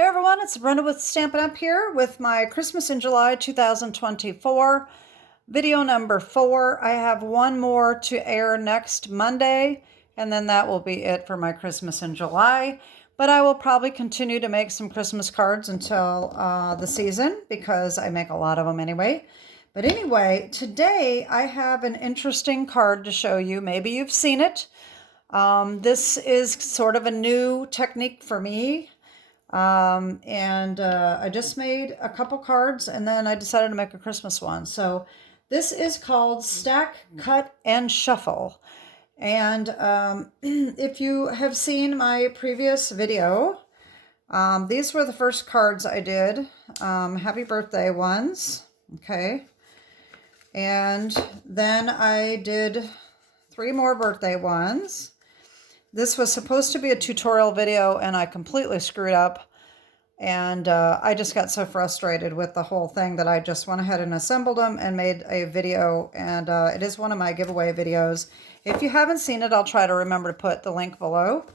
Hey everyone, it's Brenda with Stampin' Up here with my Christmas in July 2024 video number 4. I have one more to air next Monday, and then that will be it for my Christmas in July. But I will probably continue to make some Christmas cards until the season because I make a lot of them anyway. But anyway, today I have an interesting card to show you. Maybe you've seen it. This is sort of a new technique for me. I just made a couple cards and then I decided to make a Christmas one. So this is called Stack, Cut, and Shuffle. And if you have seen my previous video, these were the first cards I did, happy birthday ones, okay? And then I did 3 more birthday ones. This was supposed to be a tutorial video and I completely screwed up. And I just got so frustrated with the whole thing that I just went ahead and assembled them and made a video. And it is one of my giveaway videos. If you haven't seen it, I'll try to remember to put the link below.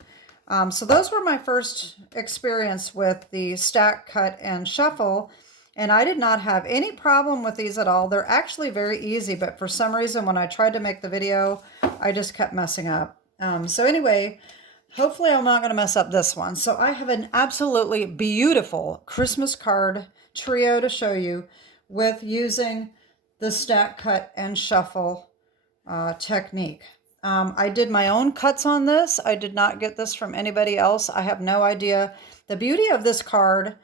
So those were my first experience with the Stack, Cut, and Shuffle. And I did not have any problem with these at all. They're actually very easy, but for some reason when I tried to make the video, I just kept messing up. So anyway, hopefully I'm not going to mess up this one. So I have an absolutely beautiful Christmas card trio to show you with using the Stack, Cut, and Shuffle technique. I did my own cuts on this. I did not get this from anybody else. I have no idea. The beauty of this card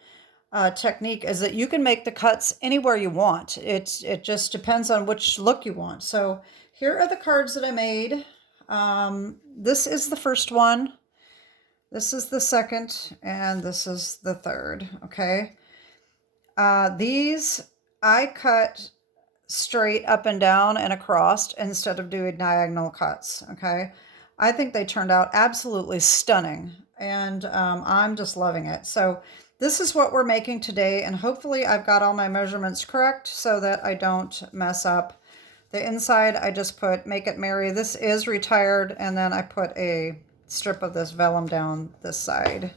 technique is that you can make the cuts anywhere you want. It just depends on which look you want. So here are the cards that I made. This is the first one, this is the second, and this is the third, okay? These I cut straight up and down and across instead of doing diagonal cuts, okay? I think they turned out absolutely stunning, and I'm just loving it. So this is what we're making today, and hopefully I've got all my measurements correct so that I don't mess up. The inside, I just put Make It Merry. This is retired, and then I put a strip of this vellum down this side.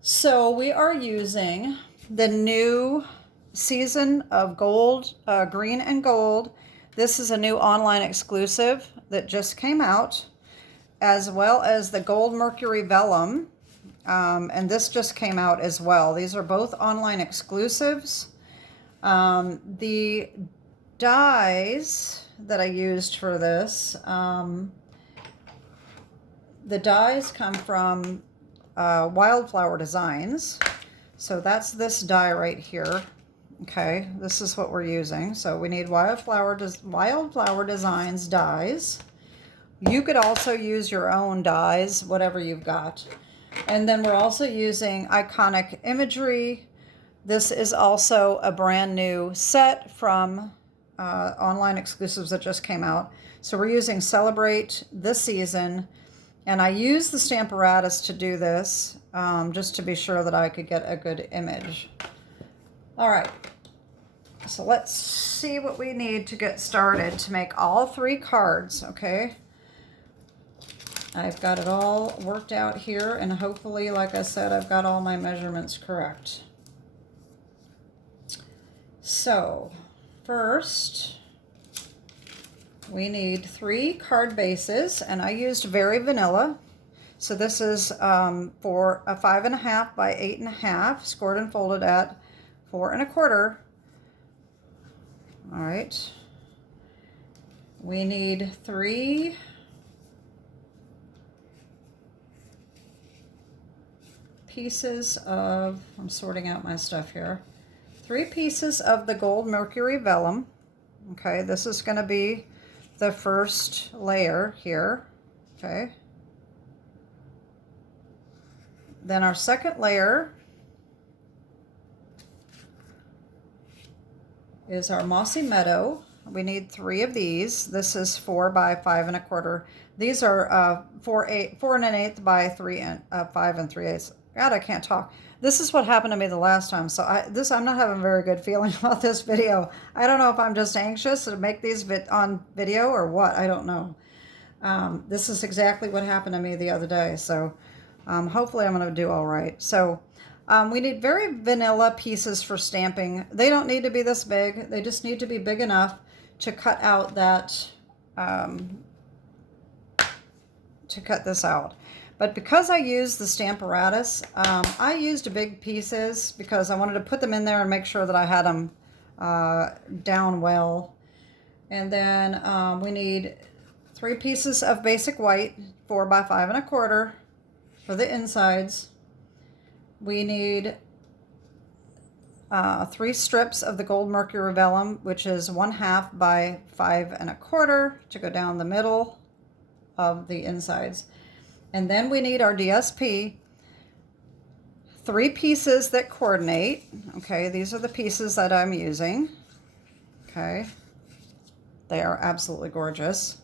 So we are using the new season of gold, Green and Gold. This is a new online exclusive that just came out, as well as the gold Mercury Vellum. And this just came out as well. These are both online exclusives. The dies that I used for this, the dies come from Wildflower Designs. So that's this die right here. Okay, this is what we're using. So we need Wildflower Designs dies. You could also use your own dies, whatever you've got. And then we're also using Iconic Imagery. This is also a brand new set from online exclusives that just came out. So we're using Celebrate This Season, and I used the Stamparatus to do this just to be sure that I could get a good image. All right, so let's see what we need to get started to make all 3 cards, okay? I've got it all worked out here, and hopefully, like I said, I've got all my measurements correct. So first, we need 3 card bases, and I used Very Vanilla. So this is for a 5.5 by 8.5, scored and folded at 4 1/4. All right. We need 3 pieces of, I'm sorting out my stuff here. 3 pieces of the gold Mercury Vellum. Okay, this is going to be the first layer here. Okay. Then our second layer is our Mossy Meadow. We need 3 of these. This is 4 by 5 1/4. These are 4 1/8 by 5 3/8. God, I can't talk. This is what happened to me the last time. So I'm not having a very good feeling about this video. I don't know if I'm just anxious to make these on video or what. I don't know. This is exactly what happened to me the other day. So hopefully I'm going to do all right. So We need very vanilla pieces for stamping. They don't need to be this big. They just need to be big enough to cut out that, to cut this out. But because I used the Stamparatus, I used big pieces because I wanted to put them in there and make sure that I had them down well. And then we need 3 pieces of basic white, 4 by 5 1/4 for the insides. We need 3 strips of the gold Mercury Vellum, which is 1/2 by 5 1/4 to go down the middle of the insides. And then we need our DSP, 3 pieces that coordinate. Okay, these are the pieces that I'm using. Okay, they are absolutely gorgeous.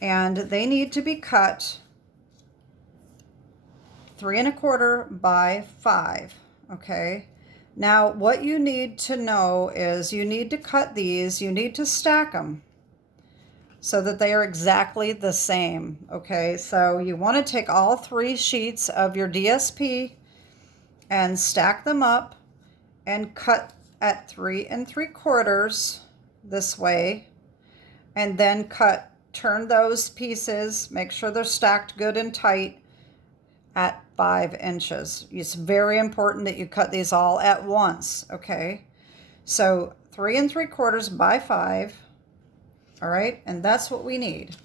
And they need to be cut 3 1/4 by 5. Okay, now what you need to know is you need to cut these, you need to stack them so that they are exactly the same. Okay, so you want to take all 3 sheets of your DSP and stack them up and cut at 3 3/4 this way, and then turn those pieces, make sure they're stacked good and tight at 5 inches. It's very important that you cut these all at once. Okay, so 3 3/4 by 5. All right, and that's what we need.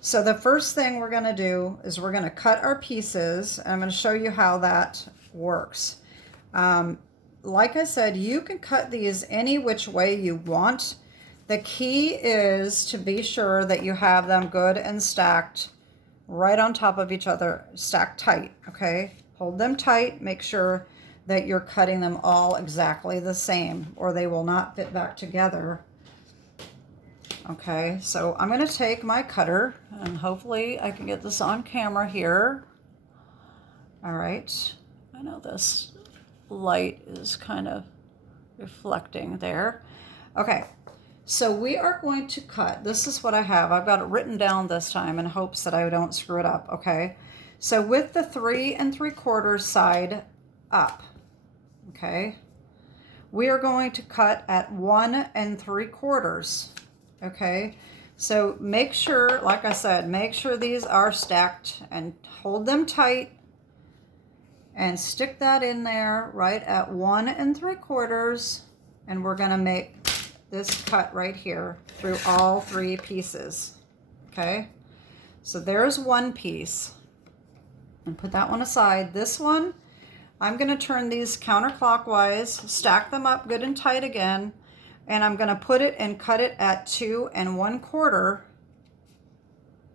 So the first thing we're going to do is we're going to cut our pieces, and I'm going to show you how that works. Like I said, you can cut these any which way you want. The key is to be sure that you have them good and stacked right on top of each other, stacked tight. Okay, hold them tight, make sure that you're cutting them all exactly the same, or they will not fit back together. Okay, so I'm going to take my cutter, and hopefully I can get this on camera here. All right, I know this light is kind of reflecting there. Okay, so we are going to cut. This is what I have. I've got it written down this time in hopes that I don't screw it up. Okay, so with the 3 3/4 side up, okay, we are going to cut at 1 3/4. Okay, so make sure, like I said, make sure these are stacked and hold them tight and stick that in there right at 1 3/4, and we're going to make this cut right here through all 3 pieces. Okay, so there's one piece, and put that one aside. This one, I'm going to turn these counterclockwise, stack them up good and tight again, and I'm going to put it and cut it at 2 1/4,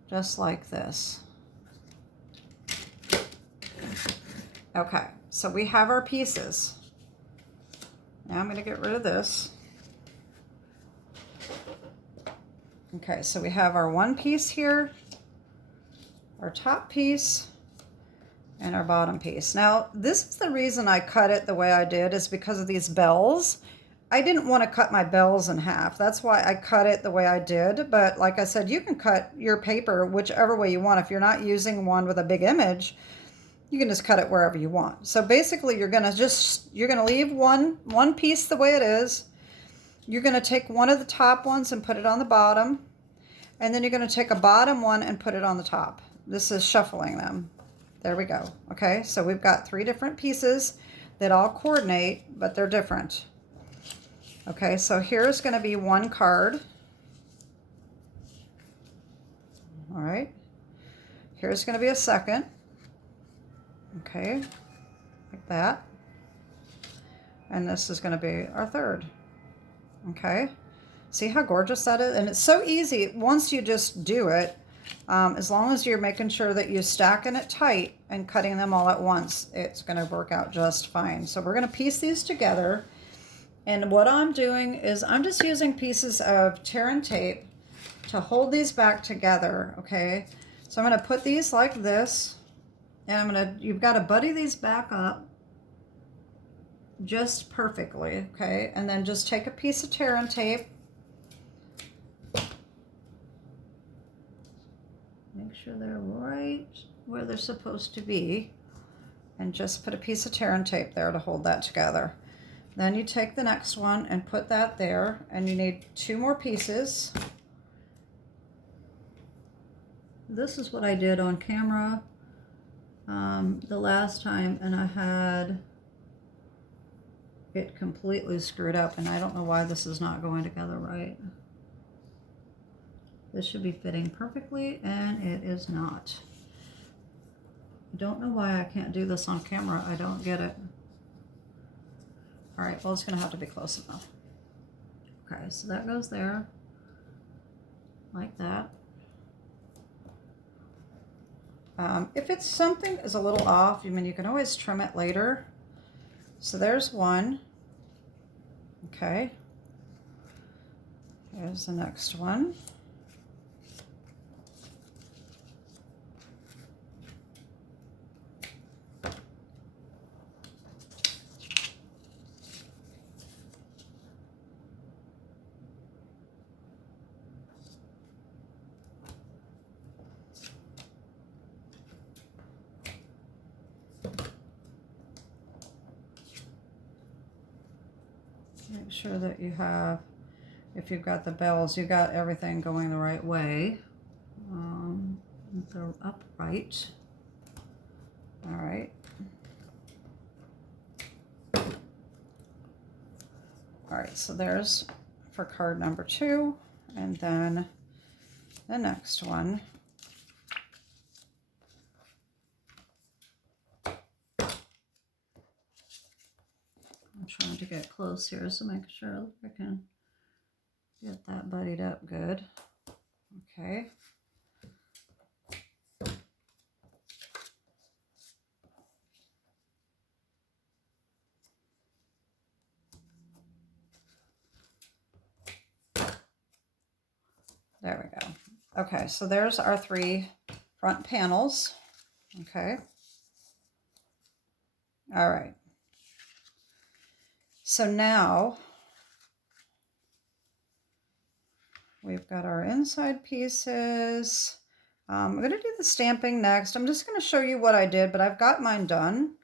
just like this. Okay, so we have our pieces. Now I'm going to get rid of this. Okay, so we have our one piece here, our top piece, and our bottom piece. Now, this is the reason I cut it the way I did, is because of these bells. I didn't want to cut my bells in half. That's why I cut it the way I did. But like I said, you can cut your paper whichever way you want. If you're not using one with a big image, you can just cut it wherever you want. So basically, you're gonna leave one piece the way it is. You're gonna take one of the top ones and put it on the bottom, and then you're gonna take a bottom one and put it on the top. This is shuffling them. There we go. Okay, so we've got 3 different pieces that all coordinate, but they're different. Okay, so here's going to be one card. All right, here's going to be a second. Okay, like that. And this is going to be our third. Okay, see how gorgeous that is? And it's so easy once you just do it. As long as you're making sure that you're stacking it tight and cutting them all at once, it's going to work out just fine. So we're going to piece these together. And what I'm doing is I'm just using pieces of tear and tape to hold these back together, okay? So I'm going to put these like this, and you've got to buddy these back up just perfectly, okay? And then just take a piece of tear and tape. Make sure they're right where they're supposed to be. and just put a piece of tear and tape there to hold that together. Then you take the next one and put that there, and you need 2 more pieces. This is what I did on camera the last time, and I had it completely screwed up, and I don't know why this is not going together right. This should be fitting perfectly, and it is not. I don't know why I can't do this on camera. I don't get it. All right, well, it's gonna have to be close enough. Okay, so that goes there, like that. If it's something is a little off, I mean, you can always trim it later. So there's one. Okay. Here's the next one. Make sure that you have, if you've got the bells, you got everything going the right way. They're upright. All right. All right, so there's for card number 2, and then the next one. I'm trying to get close here, so make sure I can get that buddied up good. Okay. There we go. Okay, so there's our 3 front panels. Okay. All right. So now we've got our inside pieces. I'm going to do the stamping next. I'm just going to show you what I did, but I've got mine done.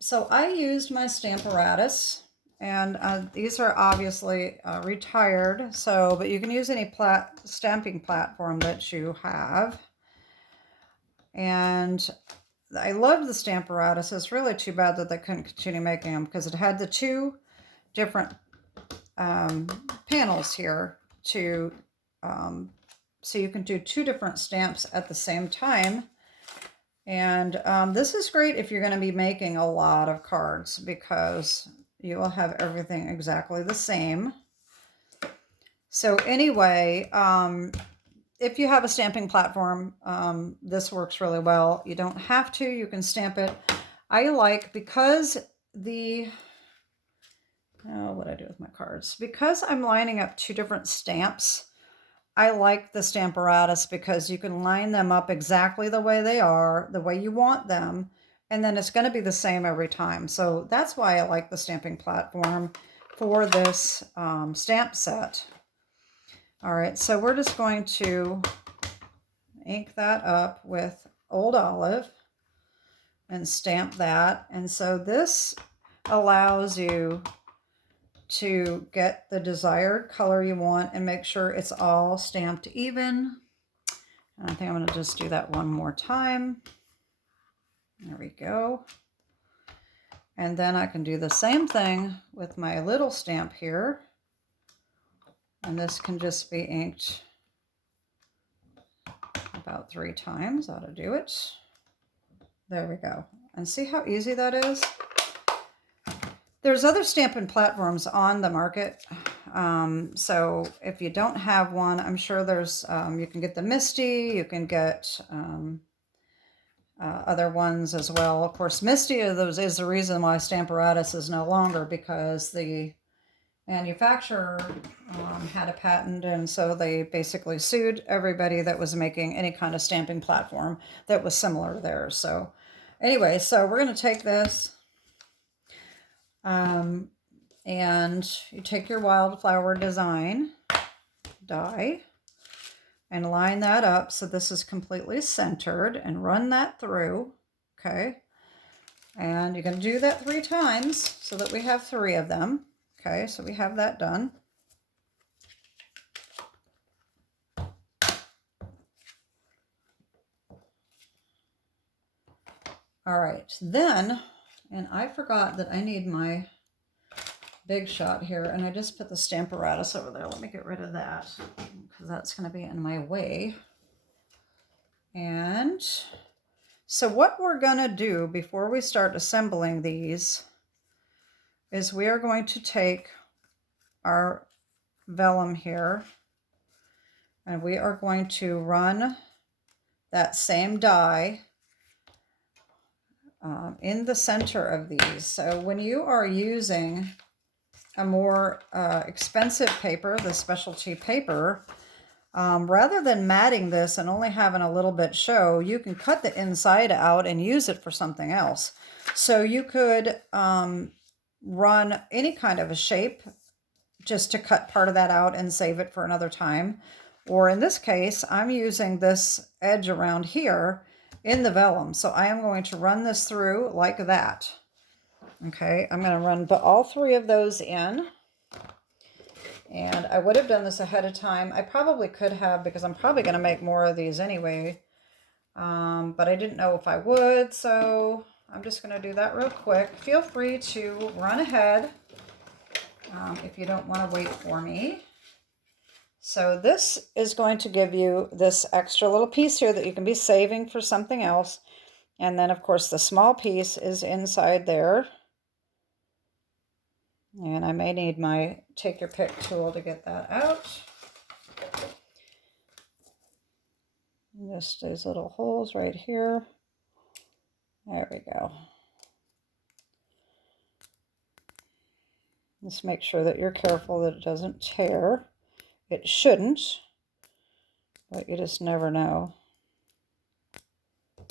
So I used my Stamparatus, and these are obviously retired, but you can use any stamping platform that you have. And I loved the Stamparatus. It's really too bad that they couldn't continue making them, because it had the 2 different panels here to so you can do 2 different stamps at the same time. And this is great if you're going to be making a lot of cards, because you will have everything exactly the same. So anyway, if you have a stamping platform, this works really well. You don't have to, you can stamp it. I like, because what I do with my cards, because I'm lining up 2 different stamps, I like the Stamparatus, because you can line them up exactly the way they are, the way you want them, and then it's going to be the same every time. So that's why I like the stamping platform for this stamp set. All right, so we're just going to ink that up with Old Olive and stamp that. And so this allows you to get the desired color you want and make sure it's all stamped even. And I think I'm going to just do that one more time. There we go. And then I can do the same thing with my little stamp here. And this can just be inked about 3 times. That'll do it. There we go. And see how easy that is? There's other stamping platforms on the market. So if you don't have one, I'm sure there's, you can get the Misty, you can get other ones as well. Of course, Misty is the reason why Stamparatus is no longer, because the manufacturer had a patent, and so they basically sued everybody that was making any kind of stamping platform that was similar to theirs. So anyway, so we're going to take this. And you take your wildflower design die and line that up so this is completely centered, and run that through Okay. And you're going to do that 3 times so that we have 3 of them. Okay, so we have that done. All right, then, and I forgot that I need my Big Shot here, and I just put the Stamparatus over there. Let me get rid of that because that's going to be in my way. And so what we're going to do before we start assembling these is we are going to take our vellum here, and we are going to run that same die in the center of these. So when you are using a more expensive paper, the specialty paper, rather than matting this and only having a little bit show, you can cut the inside out and use it for something else. So you could run any kind of a shape just to cut part of that out and save it for another time. Or in this case, I'm using this edge around here in the vellum. So I am going to run this through like that. Okay, I'm going to run all 3 of those in. And I would have done this ahead of time. I probably could have, because I'm probably going to make more of these anyway. But I didn't know if I would, so I'm just going to do that real quick. Feel free to run ahead if you don't want to wait for me. So this is going to give you this extra little piece here that you can be saving for something else. And then, of course, the small piece is inside there. And I may need my take your pick tool to get that out. Just these little holes right here. There we go. Just make sure that you're careful that it doesn't tear. It shouldn't, but you just never know.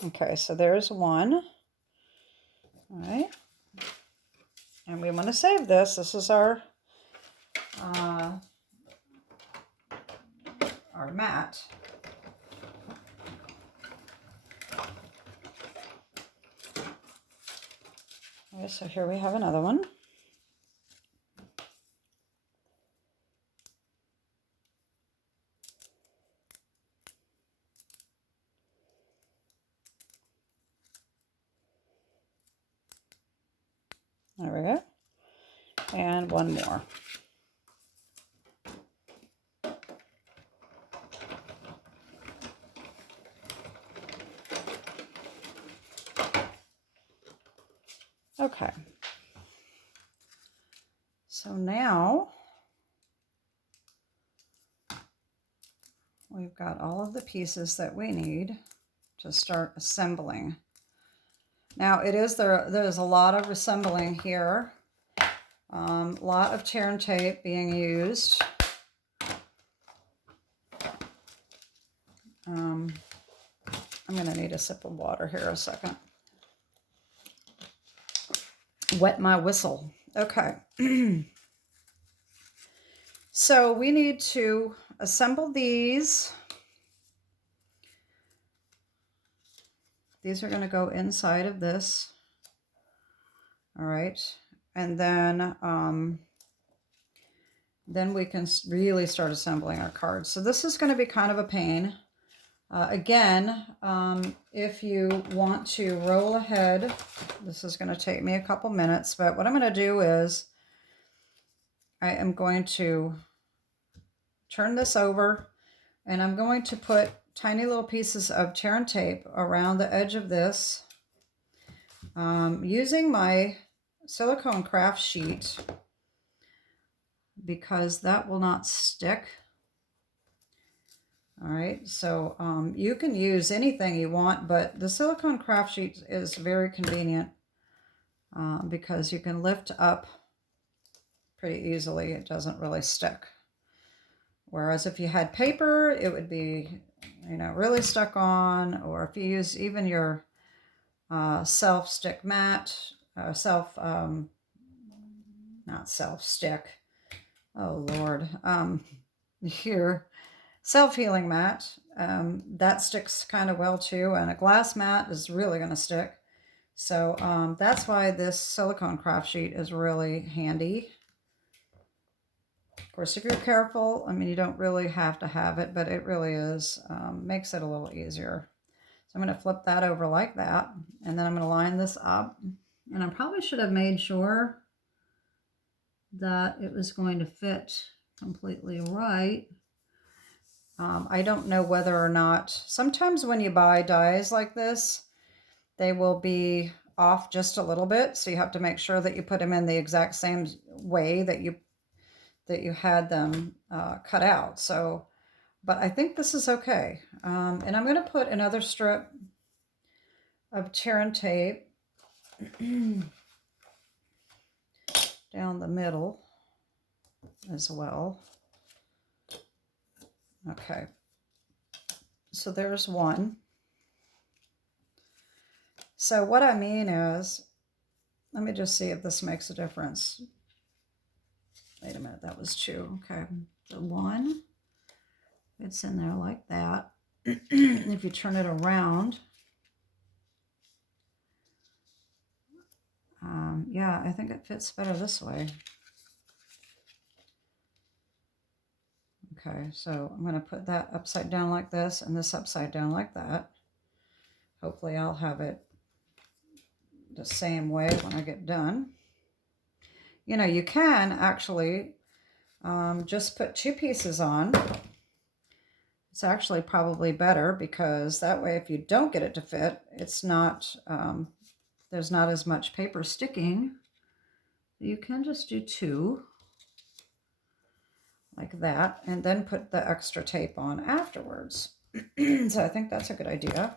Okay, so there's one. All right. And we want to save this. This is our mat. Okay, so here we have another one. There we go. And one more. Okay. So now we've got all of the pieces that we need to start assembling. Now there's a lot of assembling here. A lot of tear and tape being used. I'm going to need a sip of water here a second. Wet my whistle. Okay. So we need to assemble these. These are going to go inside of this. All right. And then we can really start assembling our cards. So this is going to be kind of a pain. Again, if you want to roll ahead, this is going to take me a couple minutes, but what I'm going to do is I am going to turn this over, and I'm going to put tiny little pieces of tear and tape around the edge of this, using my silicone craft sheet, because that will not stick. All right, so you can use anything you want, but the silicone craft sheet is very convenient because you can lift up pretty easily. It doesn't really stick. Whereas if you had paper, it would be, really stuck on, or if you use even your self-stick mat, not self-stick, oh Lord, here, self-healing mat, that sticks kind of well too, and a glass mat is really going to stick. So that's why this silicone craft sheet is really handy. Of course, if you're careful, I mean, you don't really have to have it, but it really is, makes it a little easier. So I'm going to flip that over like that, and then I'm going to line this up. And I probably should have made sure that it was going to fit completely right. I don't know whether or not, sometimes when you buy dies like this, they will be off just a little bit. So you have to make sure that you put them in the exact same way that you had them cut out. So, but I think this is okay. And I'm going to put another strip of tear and tape down the middle as well. Okay, so there's one. So what I mean is, let me just see if this makes a difference. Wait a minute, that was two. Okay, the one, it's in there like that. If you turn it around, yeah, I think it fits better this way. Okay, so I'm going to put that upside down like this and this upside down like that. Hopefully I'll have it the same way when I get done. You know, you can actually just put two pieces on. It's actually probably better because that way if you don't get it to fit, it's not, there's not as much paper sticking. You can just do two like that and then put the extra tape on afterwards. So I think that's a good idea.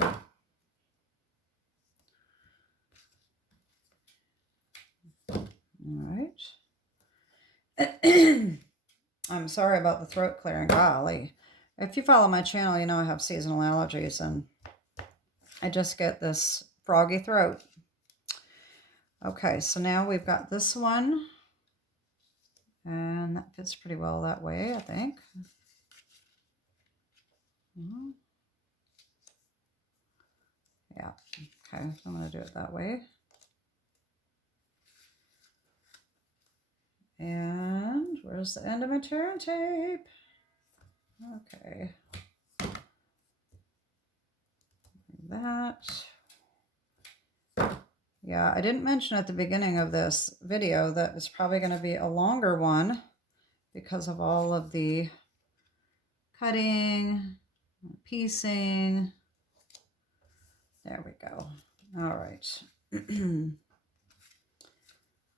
All right. I'm sorry about the throat clearing. Golly. If you follow my channel, you know I have seasonal allergies and I just get this froggy throat. Okay, so now we've got this one. And that fits pretty well that way, I think. Yeah, okay, so I'm going to do it that way. And where's the end of my tear and tape? Okay. That. Yeah, I didn't mention at the beginning of this video that it's probably going to be a longer one because of all of the cutting, piecing. There we go. All right.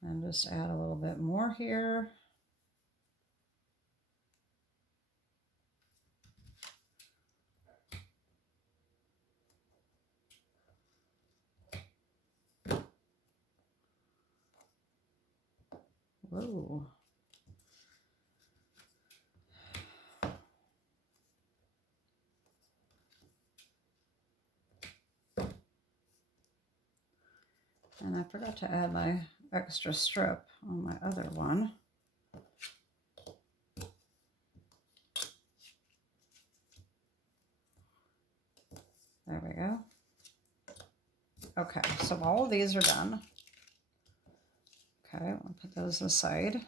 And just add a little bit more here. Whoa. And I forgot to add my extra strip on my other one. There we go. Okay, so all of these are done. Okay, I'll put those aside.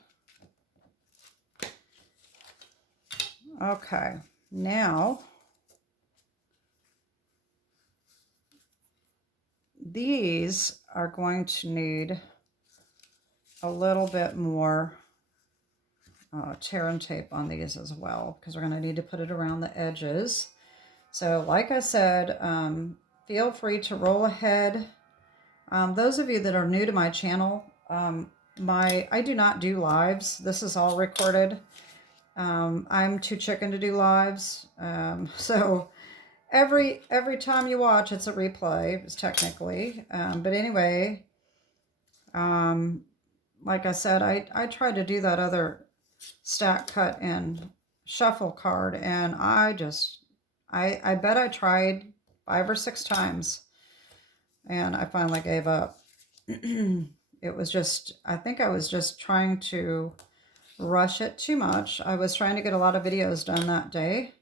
Okay, now these are going to need a little bit more tear and tape on these as well because we're going to need to put it around the edges. So like I said, feel free to roll ahead. Those of you that are new to my channel, I do not do lives. This is all recorded. I'm too chicken to do lives. So every time you watch, it's a replay, it's technically. But anyway, like I said, I tried to do that other stack, cut, and shuffle card, and I bet I tried 5 or 6 times, and I finally gave up. It was just, I think I was just trying to rush it too much. I was trying to get a lot of videos done that day,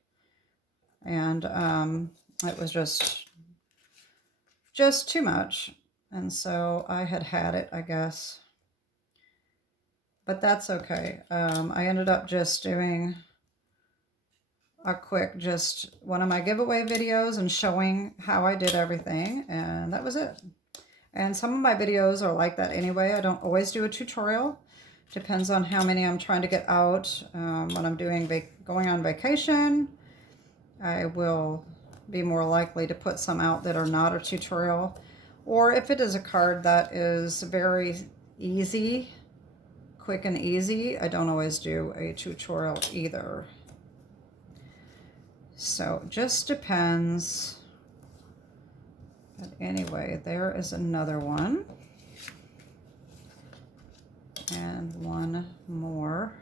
and it was just too much. And so I had it, I guess. But that's okay. I ended up just doing a quick, just one of my giveaway videos and showing how I did everything. And that was it. And some of my videos are like that anyway. I don't always do a tutorial. Depends on how many I'm trying to get out. When I'm going on vacation, I will be more likely to put some out that are not a tutorial. Or if it is a card that is very easy, quick and easy, I don't always do a tutorial either. So it just depends. But anyway, there is another one. And one more.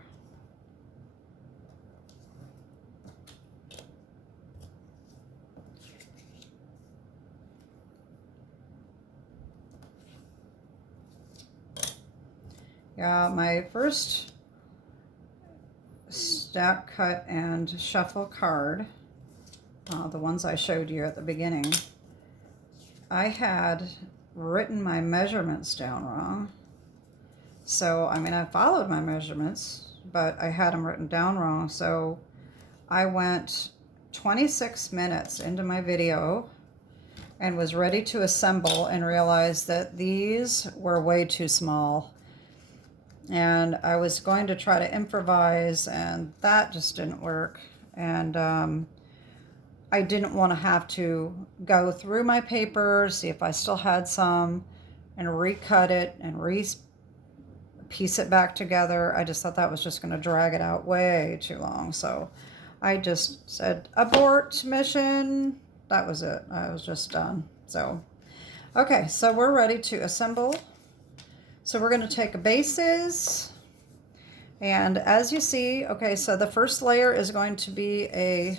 Yeah, my first stack, cut, and shuffle card, the ones I showed you at the beginning, I had written my measurements down wrong. So, I mean, I followed my measurements, but I had them written down wrong. So I went 26 minutes into my video and was ready to assemble and realized that these were way too small. And I was going to try to improvise, and that just didn't work. And I didn't want to have to go through my paper, see if I still had some, and recut it and piece it back together. I just thought that was just going to drag it out way too long. So I just said, abort mission. That was it. I was just done. So, okay, so we're ready to assemble. So we're going to take bases, and as you see, okay, so the first layer is going to be a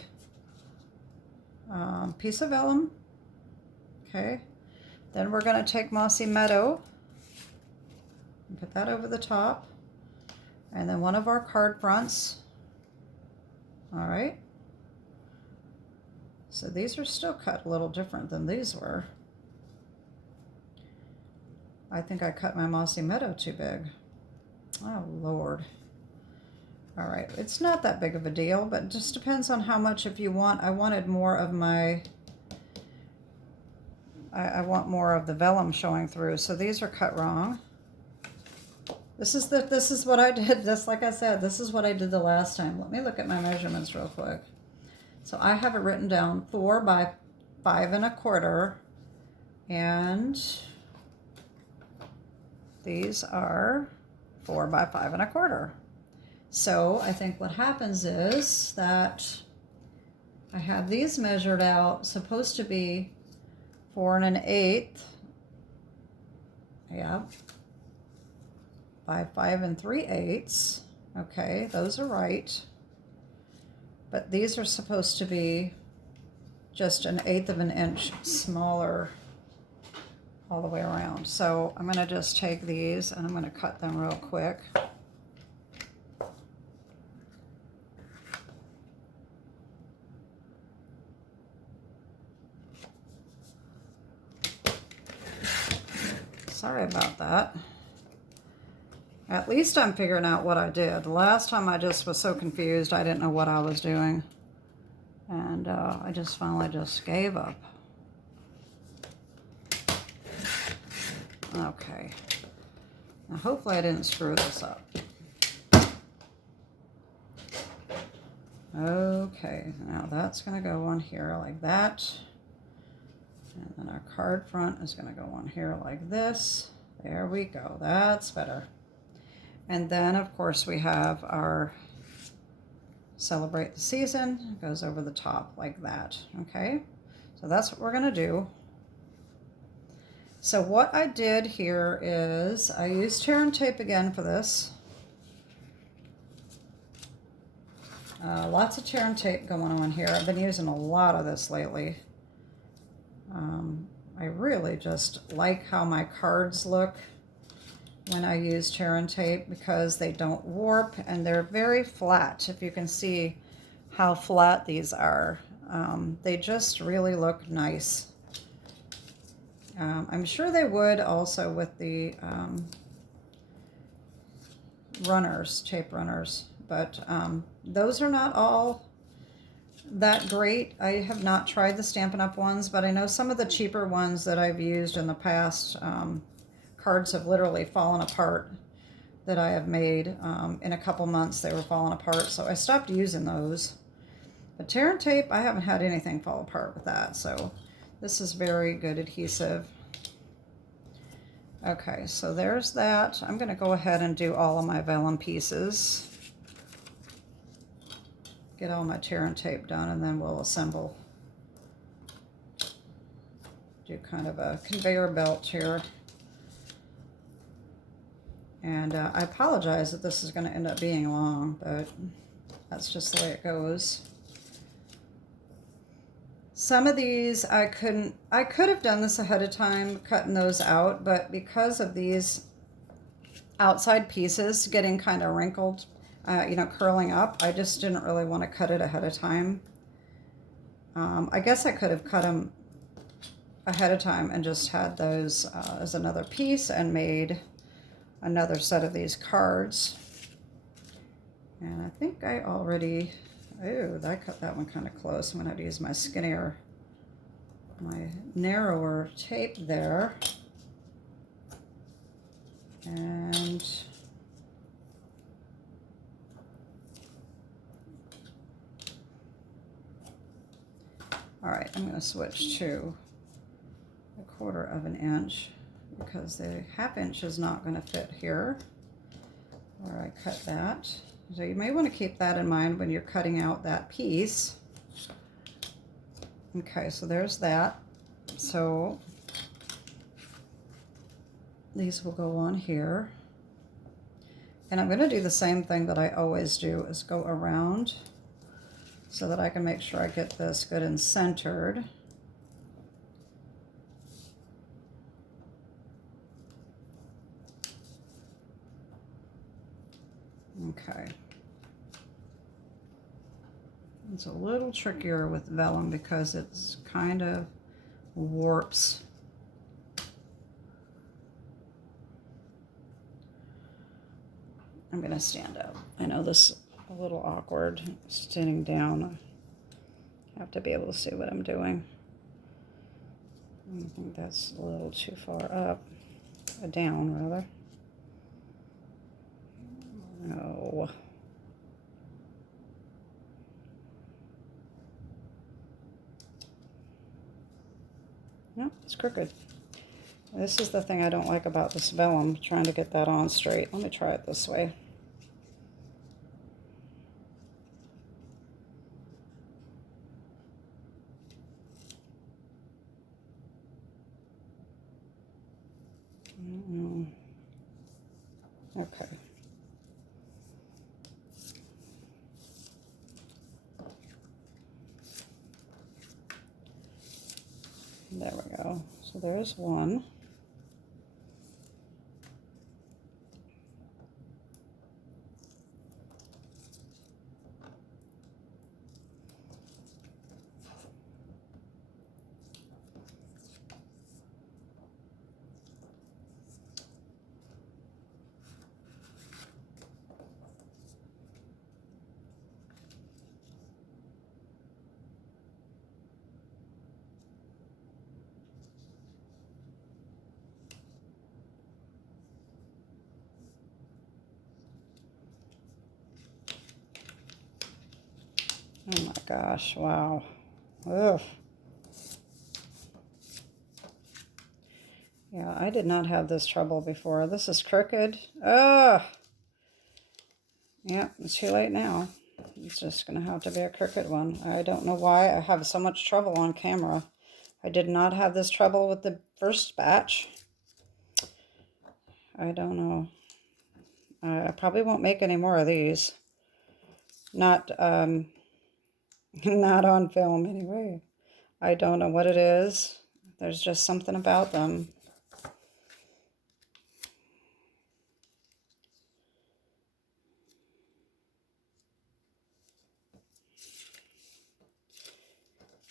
piece of vellum. Okay, then we're going to take Mossy Meadow and put that over the top, and then one of our card fronts. All right, so these are still cut a little different than these were. I think I cut my Mossy Meadow too big. Oh, Lord. All right, it's not that big of a deal, but it just depends on how much if you want. I wanted more of my, I want more of the vellum showing through, so these are cut wrong. This is what I did, just like I said, this is what I did the last time. Let me look at my measurements real quick. So I have it written down 4 by 5 1/4, and these are 4 by 5 1/4. So I think what happens is that I have these measured out, supposed to be 4 1/8. Yeah. By 5 3/8. Okay, those are right. But these are supposed to be just 1/8 of an inch smaller all the way around. So I'm going to just take these and I'm going to cut them real quick. Sorry about that. At least I'm figuring out what I did. Last time I just was so confused, I didn't know what I was doing. And I just finally just gave up. Okay. Now hopefully I didn't screw this up. Okay, now that's going to go on here like that. And then our card front is going to go on here like this. There we go. That's better. And then, of course, we have our Celebrate the Season. It goes over the top like that. Okay, so that's what we're going to do. So what I did here is I used tear and tape again for this. Lots of tear and tape going on here. I've been using a lot of this lately. I really just like how my cards look when I use tear and tape because they don't warp and they're very flat. If you can see how flat these are. They just really look nice. I'm sure they would also with the runners, tape runners, but those are not all that great. I have not tried the Stampin' Up! Ones, but I know some of the cheaper ones that I've used in the past, cards have literally fallen apart that I have made. In a couple months, they were falling apart, so I stopped using those. But tear and tape, I haven't had anything fall apart with that, so this is very good adhesive. Okay, so there's that. I'm going to go ahead and do all of my vellum pieces. Get all my tear and tape done, and then we'll assemble. Do kind of a conveyor belt here. And I apologize that this is going to end up being long, but that's just the way it goes. Some of these I could have done this ahead of time, cutting those out, but because of these outside pieces getting kind of wrinkled, you know, curling up, I just didn't really want to cut it ahead of time. I guess I could have cut them ahead of time and just had those as another piece and made another set of these cards. And I think I already, oh, I cut that one kind of close. I'm going to have to use my skinnier, my narrower tape there. And all right, I'm going to switch to 1/4 of an inch because the 1/2 inch is not going to fit here where I cut that. So you may want to keep that in mind when you're cutting out that piece. Okay, so there's that. So these will go on here. And I'm going to do the same thing that I always do, is go around so that I can make sure I get this good and centered. Okay. It's a little trickier with vellum because it's kind of warps. I'm going to stand up. I know this is a little awkward standing down. I have to be able to see what I'm doing. I think that's a little too far up. Down, rather. No. No, it's crooked. This is the thing I don't like about this vellum, trying to get that on straight. Let me try it this way. Okay. There we go. So there's one. Oh my gosh, wow. Ugh. Yeah, I did not have this trouble before. This is crooked. Ugh. Yeah, it's too late now. It's just going to have to be a crooked one. I don't know why I have so much trouble on camera. I did not have this trouble with the first batch. I don't know. I probably won't make any more of these. Not, not on film anyway. I don't know what it is. There's just something about them.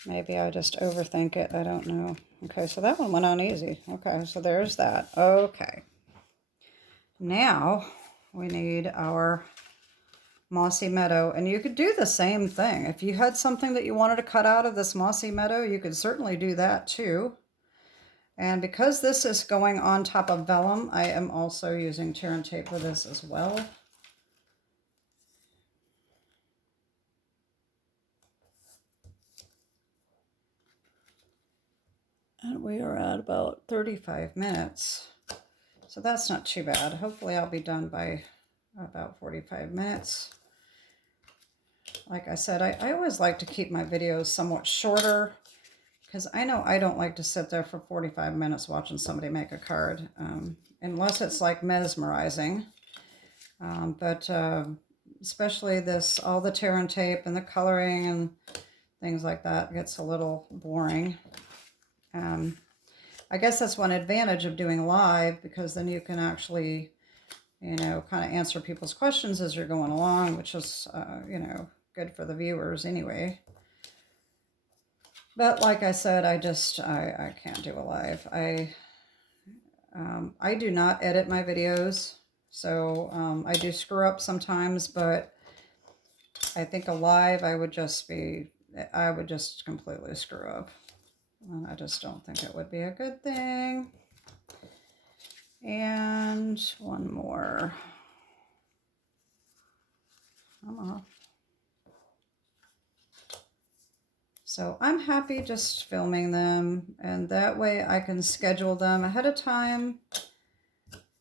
Maybe I just overthink it. I don't know. Okay, so that one went on easy. Okay, so there's that. Okay. Now we need our Mossy Meadow, and you could do the same thing. If you had something that you wanted to cut out of this Mossy Meadow, you could certainly do that too. And because this is going on top of vellum, I am also using tear and tape for this as well. And we are at about 35 minutes. So that's not too bad. Hopefully I'll be done by about 45 minutes. Like I said, I always like to keep my videos somewhat shorter because I know I don't like to sit there for 45 minutes watching somebody make a card, unless it's like mesmerizing. But especially this, all the tear and tape and the coloring and things like that gets a little boring. I guess that's one advantage of doing live, because then you can actually, you know, kind of answer people's questions as you're going along, which is, you know, good for the viewers anyway. But like I said, I can't do a live. I do not edit my videos, so I do screw up sometimes, but I think a live I would just completely screw up. And I just don't think it would be a good thing. And one more. Come on. So I'm happy just filming them, and that way I can schedule them ahead of time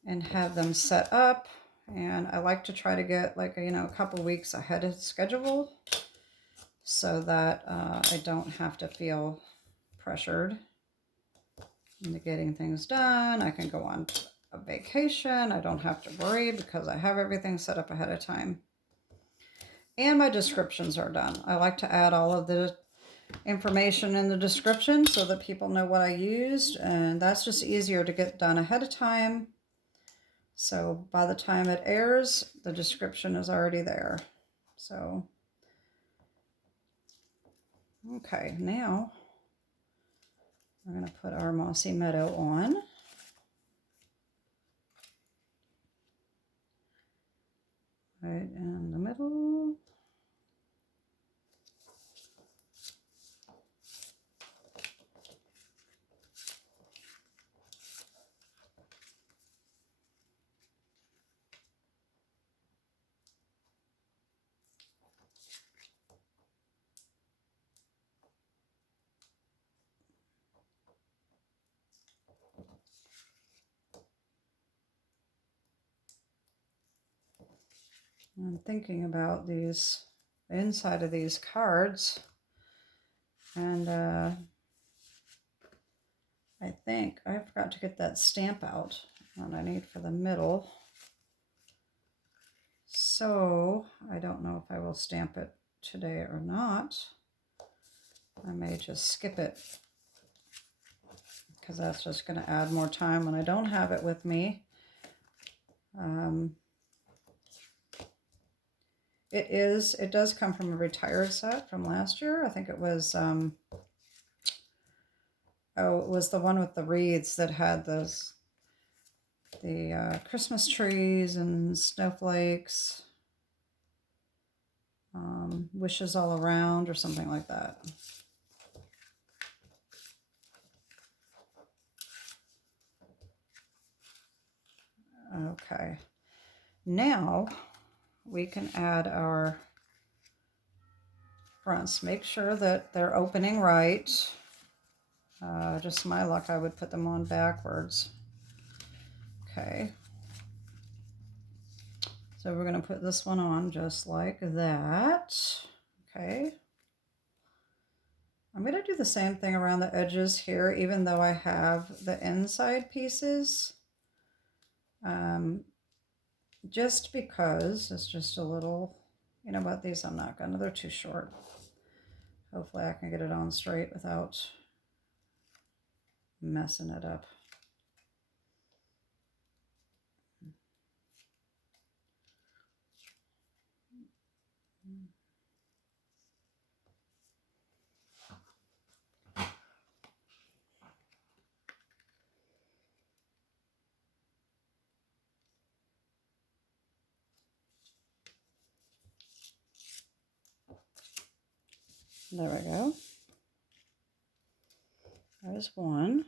and have them set up. And I like to try to get, like, you know, a couple weeks ahead of schedule so that I don't have to feel pressured into getting things done. I can go on a vacation. I don't have to worry because I have everything set up ahead of time. And my descriptions are done. I like to add all of the information in the description so that people know what I used, and that's just easier to get done ahead of time. So by the time it airs, the description is already there. So, okay, now we're going to put our Mossy Meadow on. Right in the middle. I'm thinking about these inside of these cards, and I think I forgot to get that stamp out that I need for the middle. So I don't know if I will stamp it today or not. I may just skip it because that's just going to add more time when I don't have it with me. It does come from a retired set from last year. I think it was, it was the one with the wreaths that had the Christmas trees and snowflakes, wishes all around or something like that. Okay, now we can add our fronts. Make sure that they're opening right. Just my luck, I would put them on backwards. Okay. So we're going to put this one on just like that. Okay. I'm going to do the same thing around the edges here, even though I have the inside pieces. Just because it's just a little, you know what, these I'm not going to, they're too short. Hopefully I can get it on straight without messing it up. There we go. There's one.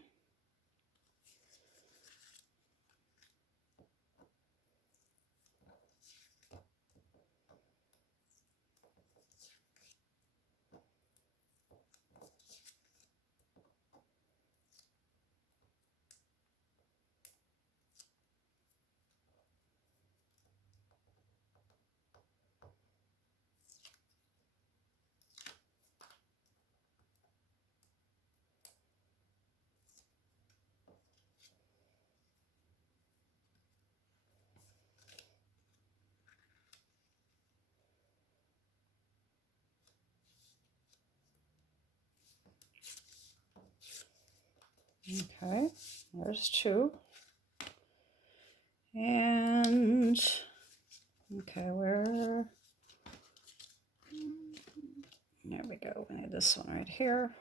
Okay, there's two. And, okay, where? There we go. We need this one right here.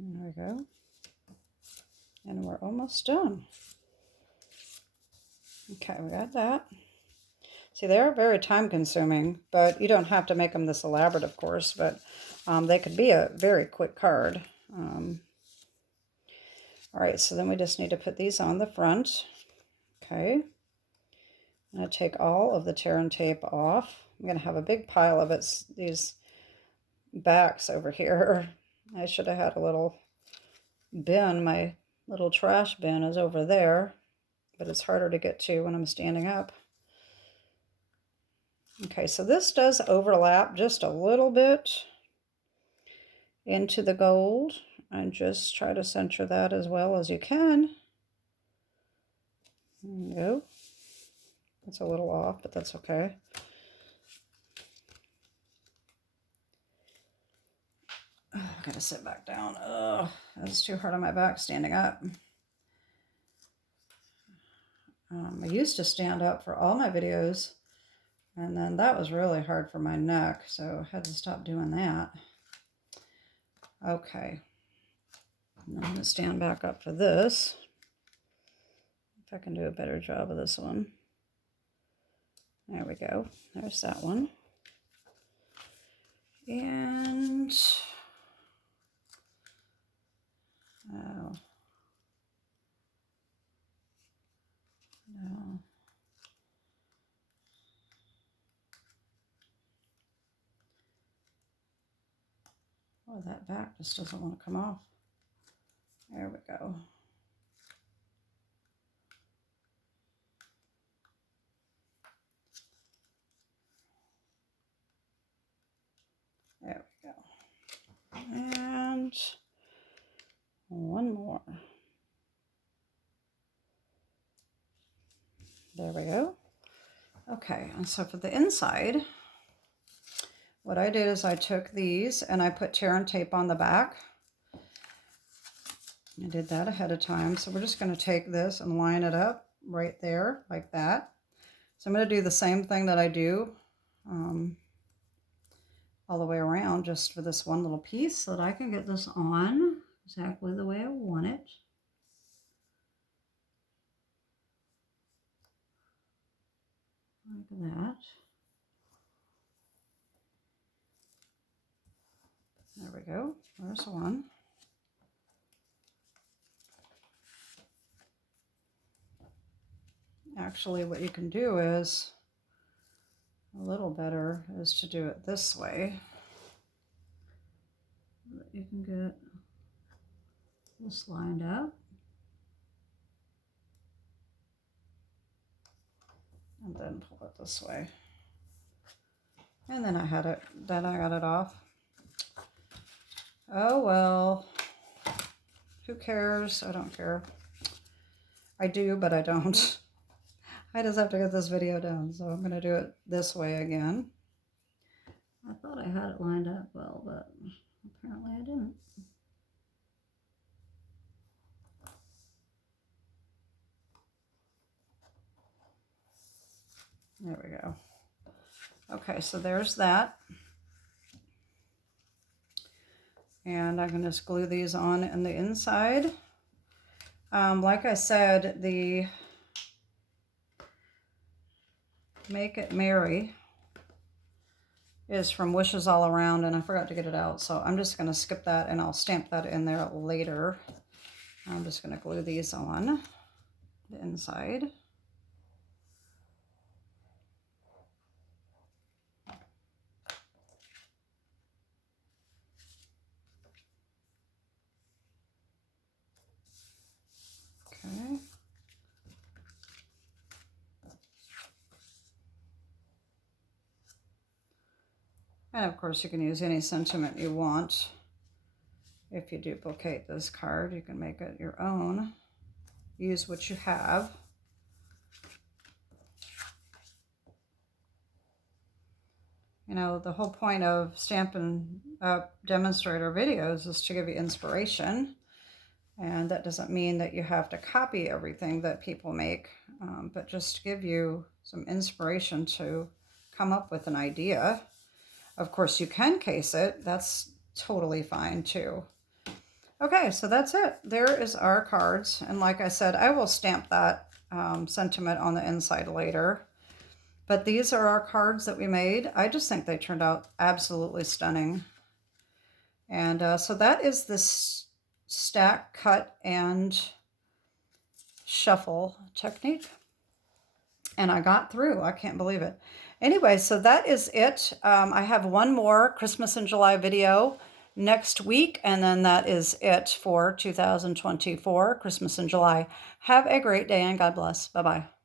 There we go. And we're almost done. Okay, we got that. See, they are very time consuming, but you don't have to make them this elaborate, of course, but they could be a very quick card. All right, so then we just need to put these on the front. Okay. I'm going to take all of the tear and tape off. I'm going to have a big pile of it, these backs over here. I should have had a little bin. My little trash bin is over there, but it's harder to get to when I'm standing up. Okay, so this does overlap just a little bit into the gold, and just try to center that as well as you can. There you go. It's a little off, but that's okay. Oh, I gotta sit back down. Oh, that's too hard on my back standing up. I used to stand up for all my videos, and then that was really hard for my neck, so I had to stop doing that. Okay. I'm going to stand back up for this. If I can do a better job of this one. There we go. There's that one. And oh no. Oh, that back just doesn't want to come off. There we go. There we go. And one more. There we go. Okay, and so for the inside, what I did is I took these and I put tear and tape on the back. I did that ahead of time. So we're just going to take this and line it up right there like that. So I'm going to do the same thing that I do all the way around just for this one little piece so that I can get this on exactly the way I want it. Like that. There we go. There's one. Actually, what you can do is a little better is to do it this way. You can get this lined up. And then pull it this way. And then I got it off. Oh well. Who cares? I don't care. I do, but I don't. I just have to get this video done, so I'm going to do it this way again. I thought I had it lined up well, but apparently I didn't. There we go. Okay, so there's that. And I'm going to just glue these on in the inside. Like I said, the Make It Merry is from Wishes All Around, and I forgot to get it out, so I'm just going to skip that, and I'll stamp that in there later. I'm just going to glue these on the inside. Okay. And of course you can use any sentiment you want. If you duplicate this card, you can make it your own. Use what you have. You know, the whole point of Stampin' Up demonstrator videos is to give you inspiration. And that doesn't mean that you have to copy everything that people make, but just to give you some inspiration to come up with an idea. Of course, you can case it. That's totally fine too. Okay, so that's it. There is our cards. And like I said, I will stamp that sentiment on the inside later. But these are our cards that we made. I just think they turned out absolutely stunning. And so that is this stack, cut, and shuffle technique. And I got through. I can't believe it. Anyway, so that is it. I have one more Christmas in July video next week, and then that is it for 2024, Christmas in July. Have a great day, and God bless. Bye-bye.